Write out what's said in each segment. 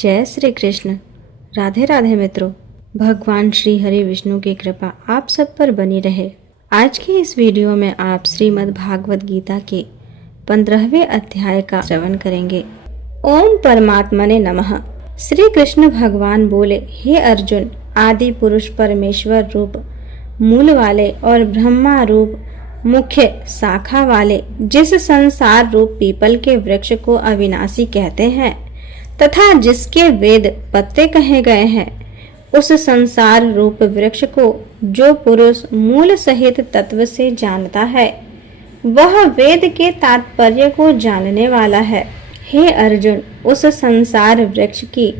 जय श्री कृष्ण। राधे राधे मित्रों। भगवान श्री हरि विष्णु की कृपा आप सब पर बनी रहे। आज की इस वीडियो में आप श्रीमद् भागवत गीता के 15वें अध्याय का श्रवण करेंगे। ओम परमात्मने नमः। श्री कृष्ण भगवान बोले, हे अर्जुन, आदि पुरुष परमेश्वर रूप मूल वाले और ब्रह्मा रूप मुख्य शाखा वाले जिस संसार रूप पीपल के वृक्ष को अविनाशी कहते हैं तथा जिसके वेद पत्ते कहे गए हैं, उस संसार रूप वृक्ष को जो पुरुष मूल सहित तत्व से जानता है, वह वेद के तात्पर्य को जानने वाला है। हे अर्जुन, उस संसार वृक्ष की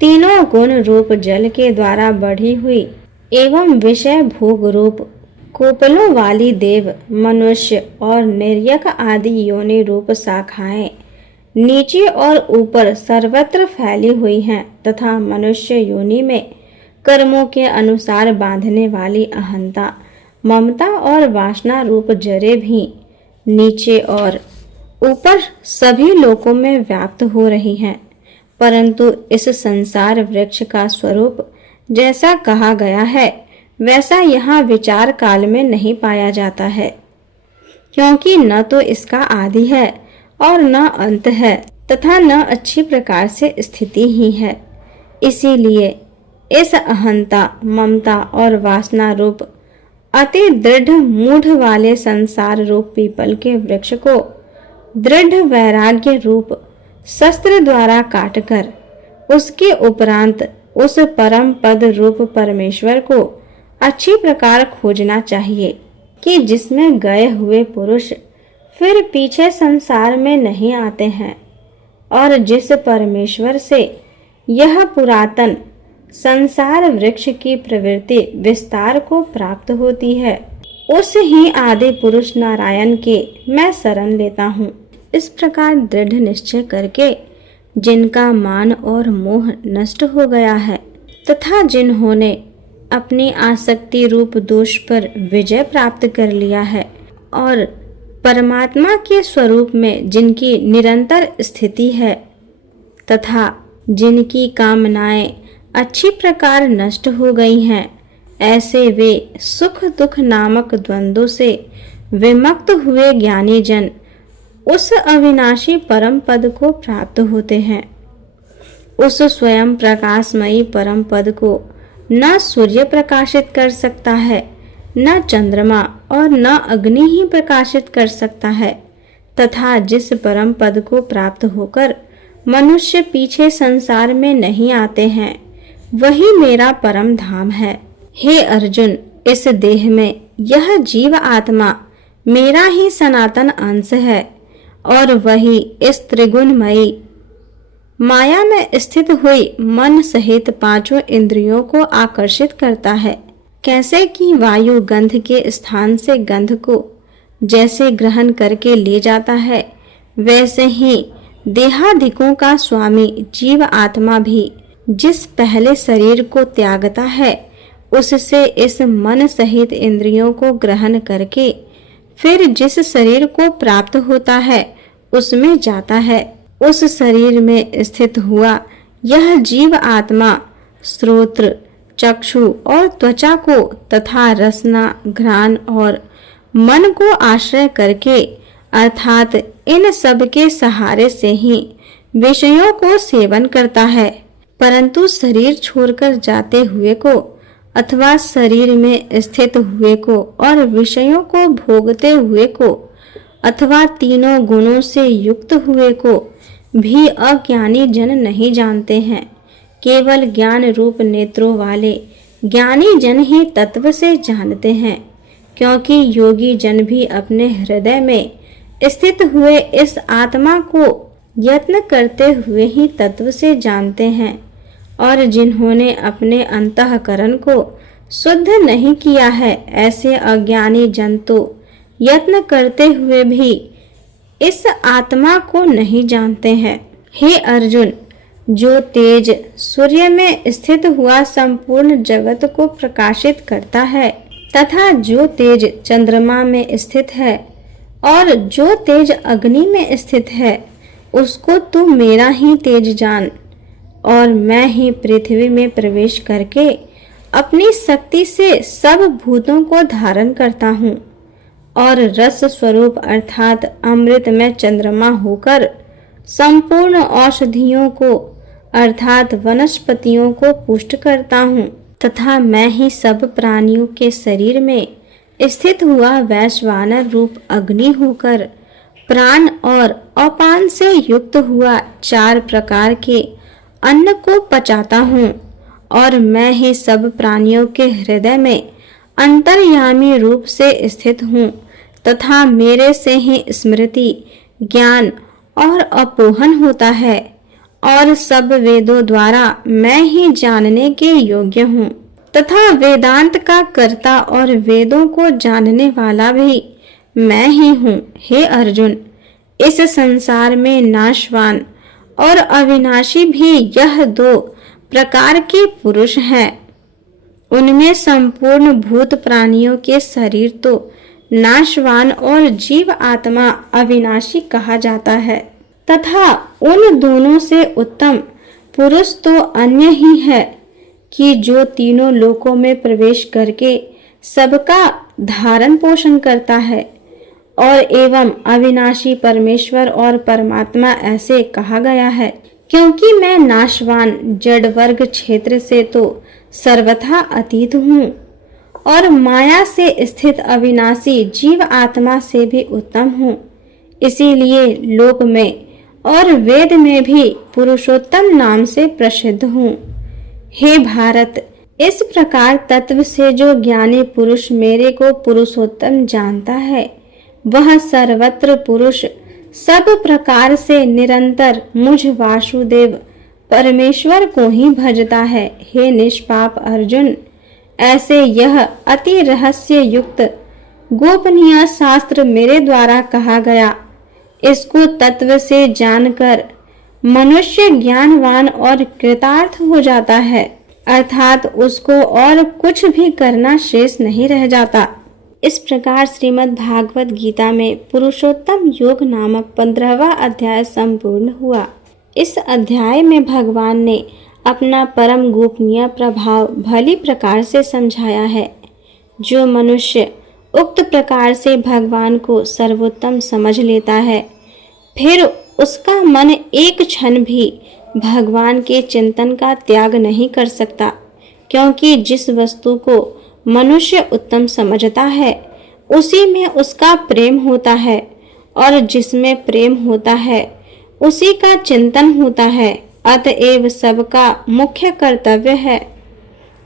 तीनों गुण रूप जल के द्वारा बढ़ी हुई एवं विषय भोग रूप कोपलों वाली देव, मनुष्य और निर्यक आदि योनि रूप शाखाएं नीचे और ऊपर सर्वत्र फैली हुई हैं तथा मनुष्य योनि में कर्मों के अनुसार बांधने वाली अहंता, ममता और वासना रूप जरे भी नीचे और ऊपर सभी लोकों में व्याप्त हो रही हैं। परंतु इस संसार वृक्ष का स्वरूप जैसा कहा गया है वैसा यहाँ विचार काल में नहीं पाया जाता है, क्योंकि न तो इसका आदि है और न अंत है तथा न अच्छी प्रकार से स्थिति ही है। इसीलिए इस अहंता, ममता और वासना रूप अति दृढ़ मूढ़ वाले संसार रूप पीपल के वृक्ष को दृढ़ वैराग्य रूप शस्त्र द्वारा काटकर उसके उपरांत उस परम पद रूप परमेश्वर को अच्छी प्रकार खोजना चाहिए कि जिसमें गए हुए पुरुष फिर पीछे संसार में नहीं आते हैं और जिस परमेश्वर से यह पुरातन संसार वृक्ष की प्रवृत्ति विस्तार को प्राप्त होती है, उस ही आदि पुरुष नारायण के मैं शरण लेता हूँ। इस प्रकार दृढ़ निश्चय करके जिनका मान और मोह नष्ट हो गया है तथा जिन्होंने अपनी आसक्ति रूप दोष पर विजय प्राप्त कर लिया है और परमात्मा के स्वरूप में जिनकी निरंतर स्थिति है तथा जिनकी कामनाएं अच्छी प्रकार नष्ट हो गई हैं, ऐसे वे सुख दुख नामक द्वंद्वों से विमुक्त हुए ज्ञानी जन उस अविनाशी परम पद को प्राप्त होते हैं। उस स्वयं प्रकाशमयी परम पद को न सूर्य प्रकाशित कर सकता है, न चंद्रमा और न अग्नि ही प्रकाशित कर सकता है तथा जिस परम पद को प्राप्त होकर मनुष्य पीछे संसार में नहीं आते हैं, वही मेरा परम धाम है। हे अर्जुन, इस देह में यह जीव आत्मा मेरा ही सनातन अंश है और वही इस त्रिगुणमयी माया में स्थित हुई मन सहित पांचों इंद्रियों को आकर्षित करता है। कैसे कि वायु गंध के स्थान से गंध को जैसे ग्रहण करके ले जाता है, वैसे ही देहादिकों का स्वामी जीव आत्मा भी जिस पहले शरीर को त्यागता है, उससे इस मन सहित इंद्रियों को ग्रहण करके फिर जिस शरीर को प्राप्त होता है उसमें जाता है। उस शरीर में स्थित हुआ यह जीव आत्मा श्रोत्र, चक्षु और त्वचा को तथा रसना, घ्राण और मन को आश्रय करके अर्थात इन सब के सहारे से ही विषयों को सेवन करता है। परंतु शरीर छोड़कर जाते हुए को अथवा शरीर में स्थित हुए को और विषयों को भोगते हुए को अथवा तीनों गुणों से युक्त हुए को भी अज्ञानी जन नहीं जानते हैं। केवल ज्ञान रूप नेत्रों वाले ज्ञानी जन ही तत्व से जानते हैं, क्योंकि योगी जन भी अपने हृदय में स्थित हुए इस आत्मा को यत्न करते हुए ही तत्व से जानते हैं। और जिन्होंने अपने अंतःकरण को शुद्ध नहीं किया है, ऐसे अज्ञानी जन तो यत्न करते हुए भी इस आत्मा को नहीं जानते हैं। हे अर्जुन, जो तेज सूर्य में स्थित हुआ संपूर्ण जगत को प्रकाशित करता है तथा जो तेज चंद्रमा में स्थित है और जो तेज अग्नि में स्थित है, उसको तू मेरा ही तेज जान। और मैं ही पृथ्वी में प्रवेश करके अपनी शक्ति से सब भूतों को धारण करता हूँ और रस स्वरूप अर्थात अमृत में चंद्रमा होकर संपूर्ण औषधियों को अर्थात वनस्पतियों को पुष्ट करता हूँ तथा मैं ही सब प्राणियों के शरीर में स्थित हुआ वैश्वानर रूप अग्नि होकर प्राण और अपान से युक्त हुआ 4 प्रकार के अन्न को पचाता हूँ और मैं ही सब प्राणियों के हृदय में अंतर्यामी रूप से स्थित हूँ तथा मेरे से ही स्मृति ज्ञान और अपोहन होता है और सब वेदों द्वारा मैं ही जानने के योग्य हूँ तथा वेदांत का कर्ता और वेदों को जानने वाला भी मैं ही हूँ। हे अर्जुन, इस संसार में नाशवान और अविनाशी भी यह 2 प्रकार के पुरुष हैं। उनमें संपूर्ण भूत प्राणियों के शरीर तो नाशवान और जीव आत्मा अविनाशी कहा जाता है तथा उन दोनों से उत्तम पुरुष तो अन्य ही है कि जो तीनों लोकों में प्रवेश करके सबका धारण पोषण करता है और एवं अविनाशी परमेश्वर और परमात्मा ऐसे कहा गया है क्योंकि मैं नाशवान जड़ वर्ग क्षेत्र से तो सर्वथा अतीत हूँ और माया से स्थित अविनाशी जीव आत्मा से भी उत्तम हूँ। इसीलिए लोक में और वेद में भी पुरुषोत्तम नाम से प्रसिद्ध हूँ। हे भारत, इस प्रकार तत्व से जो ज्ञानी पुरुष मेरे को पुरुषोत्तम जानता है वह सर्वत्र पुरुष सब प्रकार से निरंतर मुझ वासुदेव परमेश्वर को ही भजता है। हे निष्पाप अर्जुन, ऐसे यह अति रहस्य युक्त गोपनीय शास्त्र मेरे द्वारा कहा गया। इसको तत्व से जानकर मनुष्य ज्ञानवान और कृतार्थ हो जाता है अर्थात उसको और कुछ भी करना शेष नहीं रह जाता। इस प्रकार श्रीमद् भागवत गीता में पुरुषोत्तम योग नामक 15वां अध्याय संपूर्ण हुआ। इस अध्याय में भगवान ने अपना परम गोपनीय प्रभाव भली प्रकार से समझाया है। जो मनुष्य उक्त प्रकार से भगवान को सर्वोत्तम समझ लेता है फिर उसका मन एक क्षण भी भगवान के चिंतन का त्याग नहीं कर सकता, क्योंकि जिस वस्तु को मनुष्य उत्तम समझता है उसी में उसका प्रेम होता है और जिसमें प्रेम होता है उसी का चिंतन होता है। अतएव सबका मुख्य कर्तव्य है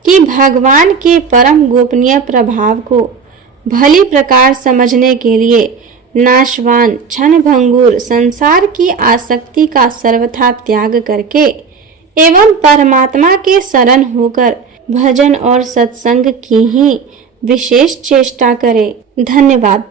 कि भगवान के परम गोपनीय प्रभाव को भली प्रकार समझने के लिए नाशवान क्षणभंगुर संसार की आसक्ति का सर्वथा त्याग करके एवं परमात्मा के शरण होकर भजन और सत्संग की ही विशेष चेष्टा करे। धन्यवाद।